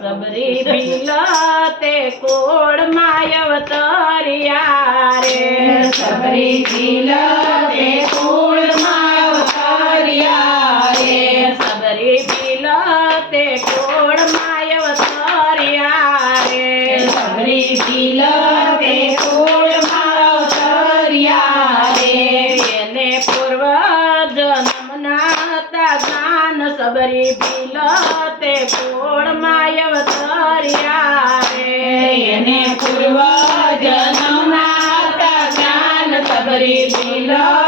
સબરી ભીલા તે કોડ માયવતરિયા રે સબરી ભીલતે કોડ અવતર્યા જ્ઞાન સબરી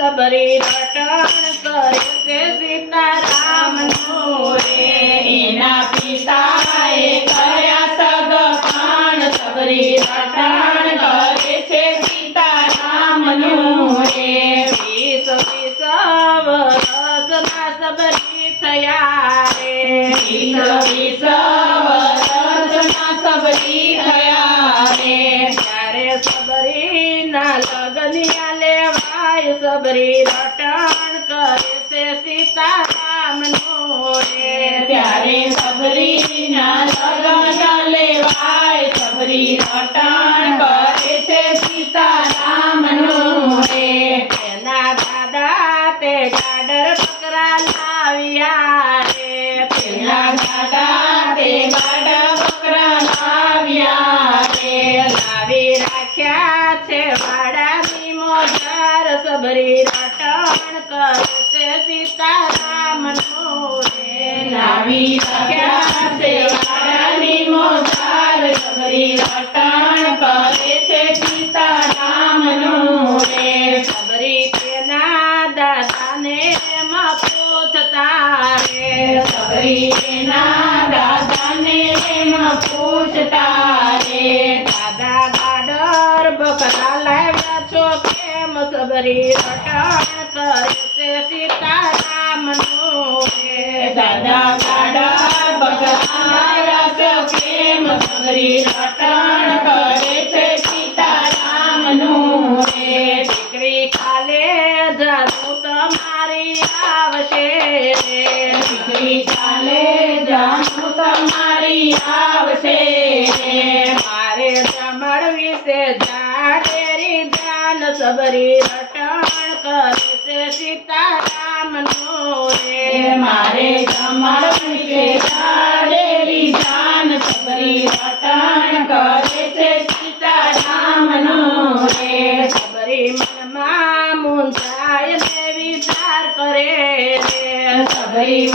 સબરી રટણ કરે છે સીતારામનું રે એના પિતાએ કર્યા સગપાણ સબરી રટણ સબરી રટણ કરે છે નો ત્યારે સબરીના લગ્ન લેવાય સબરી રટણ કરે છે સીતારામનું રે એના દાદા તે ગાડર પકરા લાવ્યા. સીતારામનું રે લાવી રાખ્યા છે વાડાની મોજાર સબરી કરે છે સીતારામનું રે સબરી તેના દાદાને પૂછતા રે સબરી તેના દાદાને પૂછતા રે દાદા ગાડર બકરા લાવ્યા છો કેમ સબરી કરે છે સીતારામનું દાદા ગાડા કેમ સબરી રટણ કરે છે સીતારામનું રે દીકરી કાલે જાદુ તમારી આવશે રે દીકરી ચાલે જાનું તમારી આવશે મારે જમણવી છે જાડેરી જાન સબરી રટણ રટણ કરે છે સીતારામનું રે સબરી મનમાં મુંજાય દેવી વિચાર કરે રે સબરી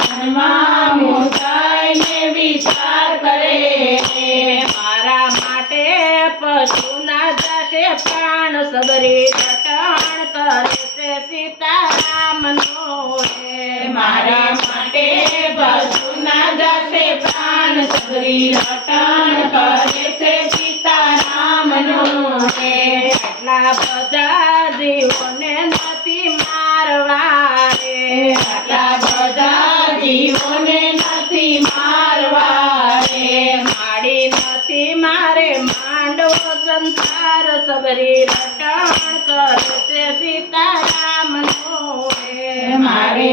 માટે પશુ ના જશે પ્રાણ સબરી રટણ કરશે સીતારામનું મારા માટે પશુના જશે પ્રાણ સબરી રટણ કરશે સીતારામનું હે આટલા બધા જીવોને નથી મારવા રે. આટલા સબરી રટણ કરશે સીતારામ નો મારે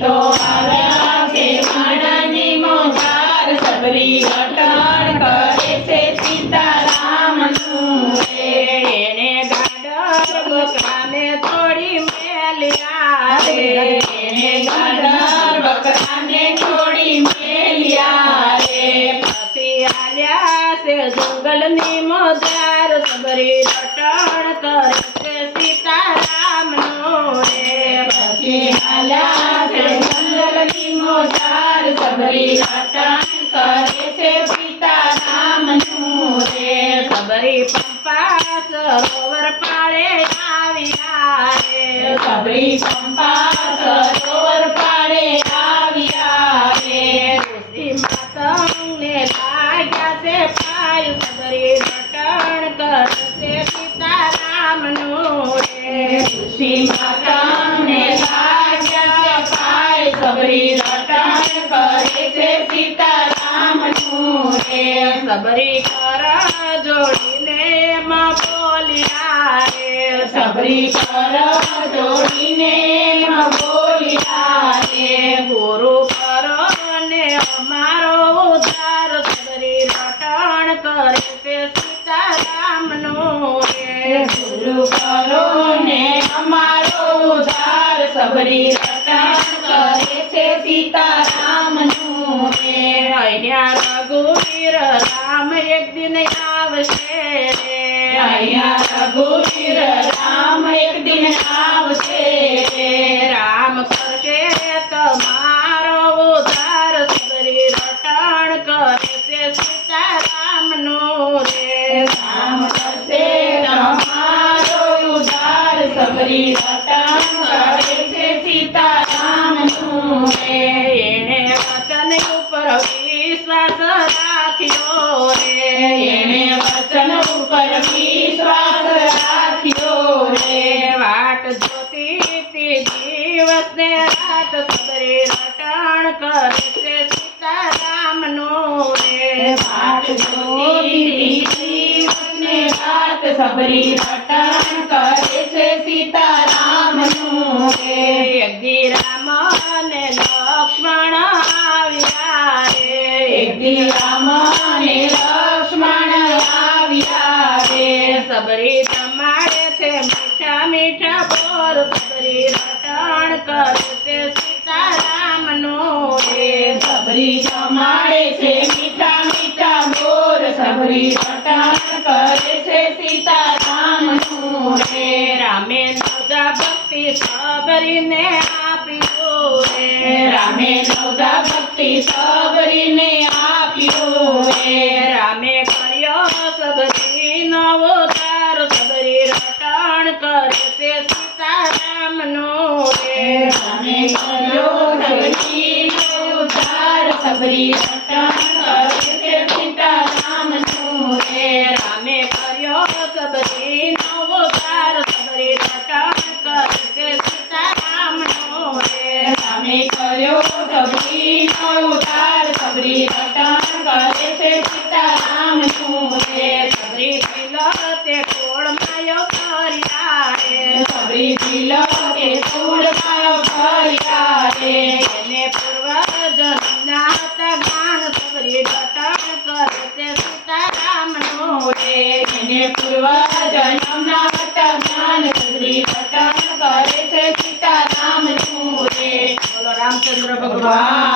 人。કરે છે સીતારામનું રે સબરી પંપા સરોવર પાળે આવ્યા રે. સબરી પંપા સરોવર પાડે આવ્યા રે. ઋષિ માતંગને લાગ્યા છે પાય. સબરી સબરી કર જોડીને માં બોલ્યા રે. સબરી કર જોડીને માં બોલ્યા રે. ગુરુ કરો ને અમારો ઉદ્ધાર સબરી રટણ કરે છે સીતારામનું રે. ગુરુ કરો ને અમારો ઉદ્ધાર સબરી રટણ કરે છે સીતારામનું અહીંયા રઘુવીર રામ એક આવશે, રામ કરશે તમારો ઉદ્ધાર સબરી રટણ કરે છે સીતારામનું રે રામ કરશે તમારો ઉદ્ધાર સબરી વાટ જોતી તી દિવસ ને રાત સદરે રટણ કરે છે સીતારામનું રે. વાટ જોતી દિવસને રાત સબરી સબરીને આપ્યો રે. રામે નવદા ભક્તિ સબરીને આપ્યો રે. રામે કર્યો સબરી નવો તાર સબરી રટણ કરશે સીતારામનું રે. રામે કર્યો સબરીનો તાર સબરી રટણ રટણ